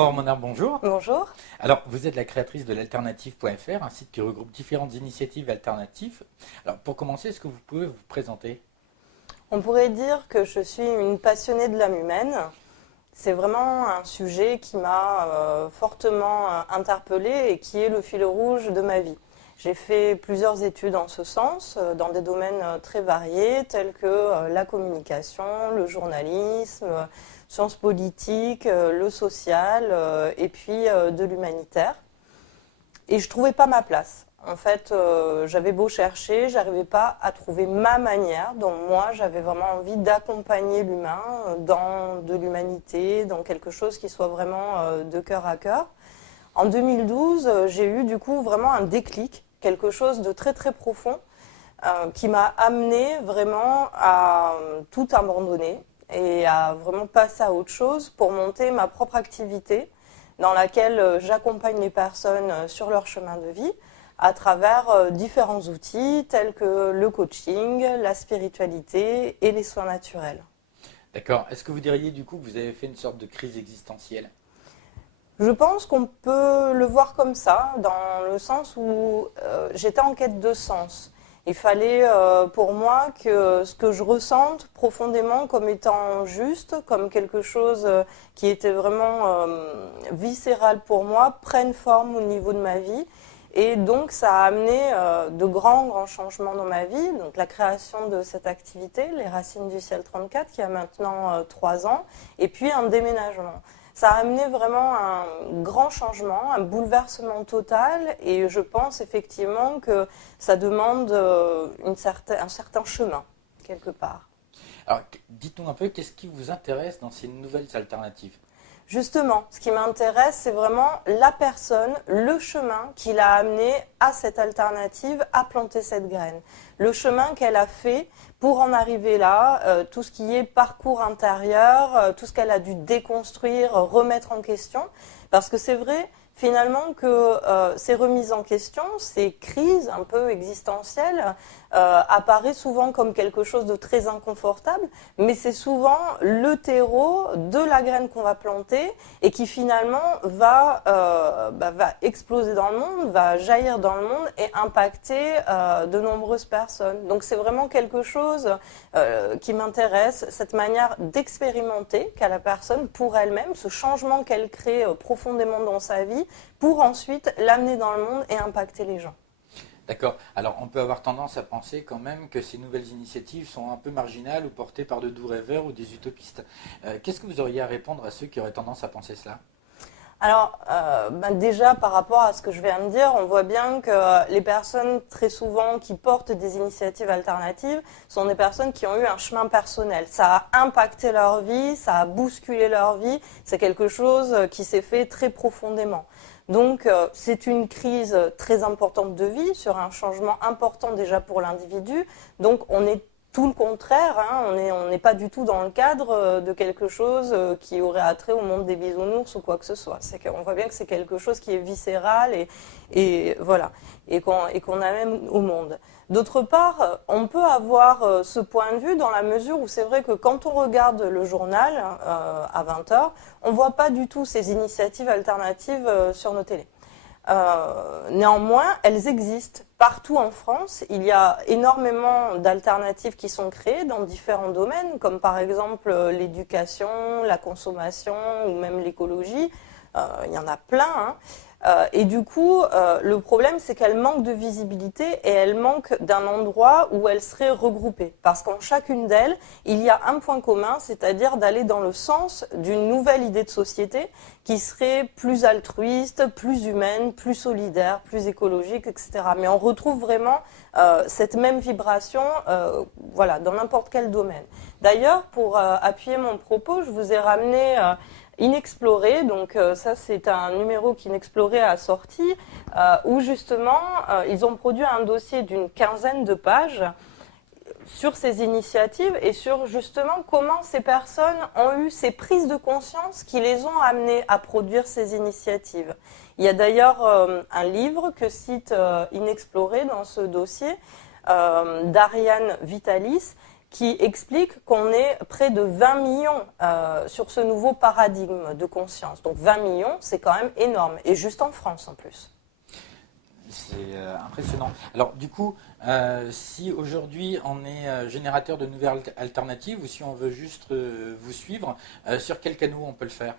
Aurore Monard, bonjour. Bonjour. Alors, vous êtes la créatrice de l'alternative.fr, un site qui regroupe différentes initiatives alternatives. Alors, pour commencer, est-ce que vous pouvez vous présenter? On pourrait dire que je suis une passionnée de l'âme humaine. C'est vraiment un sujet qui m'a fortement interpellée et qui est le fil rouge de ma vie. J'ai fait plusieurs études en ce sens, dans des domaines très variés, tels que la communication, le journalisme, sciences politiques, le social, et puis de l'humanitaire. Et je ne trouvais pas ma place. En fait, j'avais beau chercher, j'arrivais pas à trouver ma manière. Donc moi, j'avais vraiment envie d'accompagner l'humain dans de l'humanité, dans quelque chose qui soit vraiment de cœur à cœur. En 2012, j'ai eu du coup vraiment un déclic, quelque chose de très très profond, qui m'a amené vraiment à tout abandonner et à vraiment passer à autre chose pour monter ma propre activité dans laquelle j'accompagne les personnes sur leur chemin de vie à travers différents outils tels que le coaching, la spiritualité et les soins naturels. D'accord. Est-ce que vous diriez du coup que vous avez fait une sorte de crise existentielle? Je pense qu'on peut le voir comme ça, dans le sens où j'étais en quête de sens. Il fallait pour moi que ce que je ressente profondément comme étant juste, comme quelque chose qui était vraiment viscéral pour moi, prenne forme au niveau de ma vie. Et donc ça a amené de grands changements dans ma vie. Donc la création de cette activité, les Racines du Ciel 34, qui a maintenant 3 ans, et puis un déménagement. Ça a amené vraiment un grand changement, un bouleversement total, et je pense effectivement que ça demande un certain chemin, quelque part. Alors, dites-nous un peu, qu'est-ce qui vous intéresse dans ces nouvelles alternatives? Justement, ce qui m'intéresse, c'est vraiment la personne, le chemin qui l'a amené à cette alternative, à planter cette graine. Le chemin qu'elle a fait pour en arriver là, tout ce qui est parcours intérieur, tout ce qu'elle a dû déconstruire, remettre en question. Parce que c'est vrai, finalement, que ces remises en question, ces crises un peu existentielles, apparaissent souvent comme quelque chose de très inconfortable, mais c'est souvent le terreau de la graine qu'on va planter et qui finalement va exploser dans le monde, va jaillir dans le monde et impacter de nombreuses personnes. Donc c'est vraiment quelque chose qui m'intéresse, cette manière d'expérimenter qu'a la personne pour elle-même, ce changement qu'elle crée profondément dans sa vie, pour ensuite l'amener dans le monde et impacter les gens. D'accord. Alors, on peut avoir tendance à penser quand même que ces nouvelles initiatives sont un peu marginales ou portées par de doux rêveurs ou des utopistes. Qu'est-ce que vous auriez à répondre à ceux qui auraient tendance à penser cela? Alors, déjà, par rapport à ce que je viens de dire, on voit bien que les personnes, très souvent, qui portent des initiatives alternatives, sont des personnes qui ont eu un chemin personnel. Ça a impacté leur vie, ça a bousculé leur vie, c'est quelque chose qui s'est fait très profondément. Donc, c'est une crise très importante de vie, sur un changement important déjà pour l'individu. Donc, on est tout le contraire, hein, on n'est pas du tout dans le cadre de quelque chose qui aurait attrait au monde des bisounours ou quoi que ce soit. On voit bien que c'est quelque chose qui est viscéral et voilà, et qu'on amène au monde. D'autre part, on peut avoir ce point de vue dans la mesure où c'est vrai que quand on regarde le journal à 20h, on ne voit pas du tout ces initiatives alternatives sur nos télés. Néanmoins, elles existent partout en France. Il y a énormément d'alternatives qui sont créées dans différents domaines, comme par exemple l'éducation, la consommation ou même l'écologie. Il y en a plein, hein. Et du coup, le problème, c'est qu'elle manque de visibilité et elle manque d'un endroit où elle serait regroupée. Parce qu'en chacune d'elles, il y a un point commun, c'est-à-dire d'aller dans le sens d'une nouvelle idée de société qui serait plus altruiste, plus humaine, plus solidaire, plus écologique, etc. Mais on retrouve vraiment cette même vibration voilà, dans n'importe quel domaine. D'ailleurs, pour appuyer mon propos, je vous ai ramené Inexploré, donc ça c'est un numéro qu'Inexploré a sorti, où justement ils ont produit un dossier d'une 15aine de pages sur ces initiatives et sur justement comment ces personnes ont eu ces prises de conscience qui les ont amenées à produire ces initiatives. Il y a d'ailleurs un livre que cite Inexploré dans ce dossier, d'Ariane Vitalis, qui explique qu'on est près de 20 millions sur ce nouveau paradigme de conscience. Donc 20 millions, c'est quand même énorme, et juste en France en plus. C'est impressionnant. Alors du coup, si aujourd'hui on est générateur de nouvelles alternatives ou si on veut juste vous suivre, sur quels canaux on peut le faire?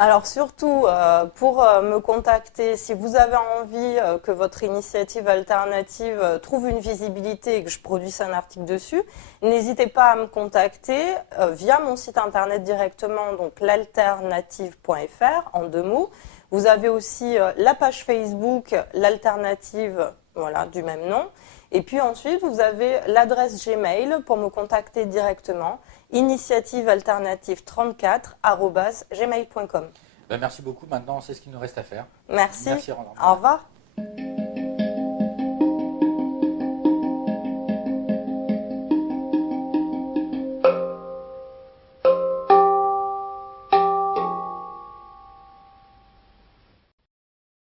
Alors surtout, pour me contacter, si vous avez envie que votre initiative alternative trouve une visibilité et que je produise un article dessus, n'hésitez pas à me contacter via mon site internet directement, donc l'alternative.fr en 2 mots. Vous avez aussi la page Facebook, l'alternative, voilà, du même nom. Et puis ensuite, vous avez l'adresse Gmail pour me contacter directement, initiativealternative34@gmail.com. Ben, merci beaucoup. Maintenant, on sait ce qu'il nous reste à faire. Merci. Merci, Roland. Au revoir.